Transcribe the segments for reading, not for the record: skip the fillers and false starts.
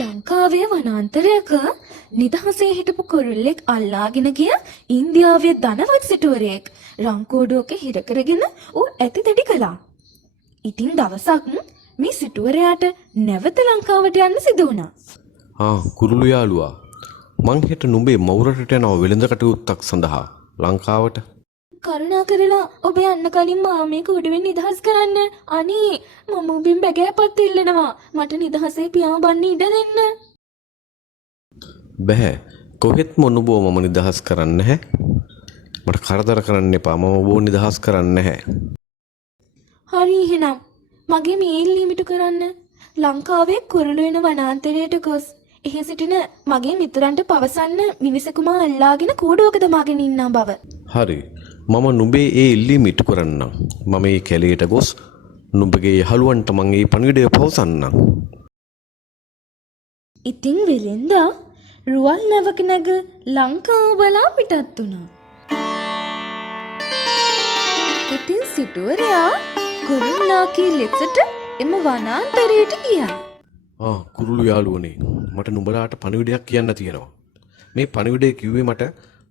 ලංකාවේ වනාන්තරයක නිදහසේ හිටපු කුරුල්ලෙක් අල්ලාගෙන ගිය ඉන්දියාවේ ධනවත් සිටුවරයෙක් රංකෝඩුවක හිර කරගෙන ඌ ඇති තැටි කළා. ඉතින් දවසක් මේ සිටුවරයාට නැවත ලංකාවට යන්න සිදු වුණා. කුරුළු යාළුවා, මං හෙට නුඹේ මවුරට යනවා වෙළඳ කටයුත්තක් සඳහා ලංකාවට. කරුණා කරලා ඔබ යන්න කලින් මා මේක උඩුවෙන් නිදහස් කරන්න. අනේ මම ඔබෙන් බැගෑපත් ඉල්ලනවා. මට නිදහසේ පියාඹන්න ඉඩ දෙන්න. බෑ, කොහෙත්ම නුඹව මම නිදහස් කරන්නේ නැහැ. මට කරදර කරන්න එපා. මම ඔබව නිදහස් කරන්නේ නැහැ. හරි එහෙනම් මගේ මේ ඉල්ලීමට කරන්න. ලංකාවේ කුරුළු වෙන වනාන්තරයට ගොස් එහි සිටින මගේ මිතුරන්ට පවසන්න මිනිසෙකු මා අල්ලාගෙන කූඩුවක දමාගෙන ඉන්නා බව. හරි, මම නුඹේ ඒ ඉල්ලීම ඉටු කරන්නම්. මම මේ කැලේට ගොස් නුඹගේ යහළුවන්ට මං ඒ පණිවිඩය පවසන්නම්. ඉතින් වෙලෙන්දා රුවල් නැවක නැග ලංකාව බලා පිටත් වුණා. ඉතින් සිටුවරයා කුරුල්ලාගේ ලෙසට එම වනාන්තරයට ගියා. කුරුළු යාළුවනේ, මට නුඹලාට පණිවිඩයක් කියන්න තියෙනවා. මේ පණිවිඩය කිව්වේ මට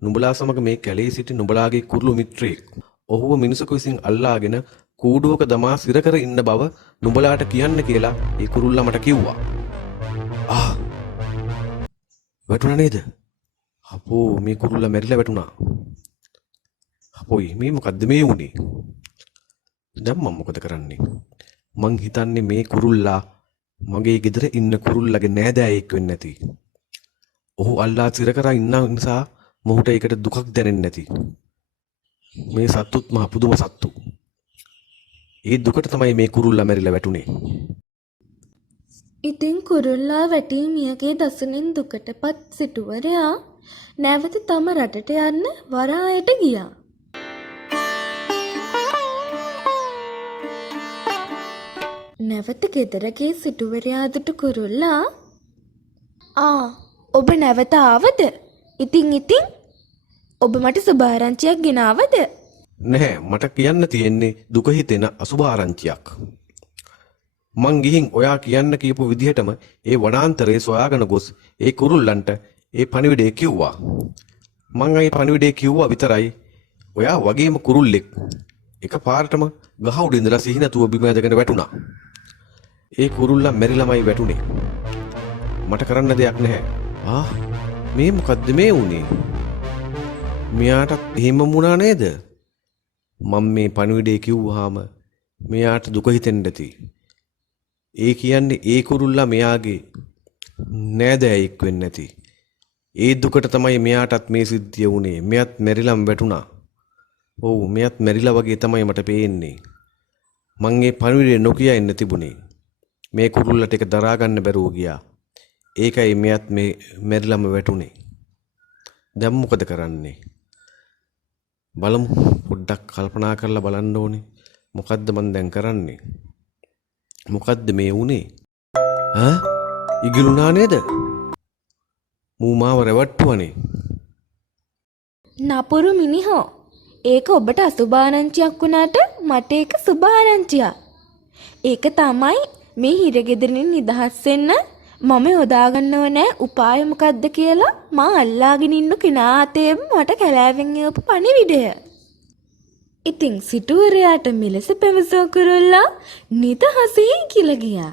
නුඹලා සමග මේ කැලේ සිටි නුඹලාගේ කුරුළු මිත්‍රයෙක් ඔහුව මිනිසෙකු විසින් අල්ලාගෙන කූඩුවක දමා සිර කර ඉන්න බව නුඹලාට කියන්න කියලා ඒ කුරුල්ලා මට කිව්වා. වැටුණා නේද? අපෝ, මේ කුරුල්ලා මැරිලා වැටුණා. අපෝයි, මේ මොකද්ද මේ වුනේ? දැන් මම මොකද කරන්නේ? මං හිතන්නේ මේ කුරුල්ලා මගේ ගෙදර ඉන්න කුරුල්ලගේ නෑදෑයෙක් වෙන්න ඇති. ඔහු අල්ලා සිර කරා ඉන්න නිසා මොහුට ඒකට දුකක් දැනෙන්නේ නැති. මේ සත්තුත් මහ පුදුම සත්තු. ඒ දුකට තමයි මේ කුරුල්ලා මැරිලා වැටුනේ. ඉතින් කුරුල්ලා වැටී මියගේ දසුනෙන් දුකටපත් සිටුවරයා නැවත තම රටට යන්න වරායට ගියා. නැවත ගෙදරගේ සිටුවරයා දුටු කුරුල්ලා ඔබ නැවත ආවද? ඉතින් ඔබ මට සුභාරංචියක් ගෙනාවද? නැහැ, මට කියන්න තියෙන්නේ දුක හිතෙන අසුභාරංචියක්. මං ගිහින් ඔයා කියන්න කියපු විදිහටම ඒ වනාන්තරයේ සොයාගෙන ගොස් ඒ කුරුල්ලන්ට ඒ පණිවිඩය කිව්වා. මං ඒ පණිවිඩය කිව්වා විතරයි ඔයා වගේම කුරුල්ලෙක් එකපාරටම ගහ උඩ ඉඳලා සිහි නැතුව බිම ඇදගෙන වැටුණා. ඒ කුරුල්ලා මැරිලාමයි වැටුනේ. මට කරන්න දෙයක් නැහැ. මේ මොකද්ද මේ වුනේ? මෙයාටත් එහෙම වුණා නේද? මම මේ පණිවිඩය කිව්වහම මෙයාට දුක හිතෙන්න ඇති. ඒ කියන්නේ ඒ කුරුල්ලා මෙයාගේ නෑදෑයෙක් වෙන්න ඇති. ඒ දුකට තමයි මෙයාටත් මේ සිද්ධිය වුනේ. මෙයත් මැරිලාම වැටුණා. ඔව්, මෙයත් මැරිලා වගේ තමයි මට පේන්නේ. මං මේ පණිවිඩය නොකිය ඉන්න තිබුණේ. මේ කුරුල්ලට ඒක දරා ගන්න බැරුව ගියා. ඒකයි මෙයත් මේ මැරිලාම වැටුනේ. දැන් මොකද කරන්නේ? බලමු, පොඩ්ඩක් කල්පනා කරලා බලන්න ඕනේ. මොකද්ද මං දැන් කරන්නේ? මොකද්ද මේ වුනේ? ඉගිලුණා නේද? මූ මාව රැවට්ටුවනේ. නපුරු මිනිහෝ, ඒක ඔබට අසුභාරංචියක් වුණාට මට ඒක සුභාරංචියක්. ඒක තමයි මේ හිරගෙදරින් නිදහස් වෙන්න මම යොදාගන්නව නෑ උපාය මොකද්ද කියලා මා අල්ලාගෙන ඉන්න කෙනා අතේම මට කැලෑවෙන් එවපු පණිවිඩය. ඉතින් සිටුවරයාට මෙලෙස පැවසූ කුරුල්ලා නිදහසේ කියලා ගියා.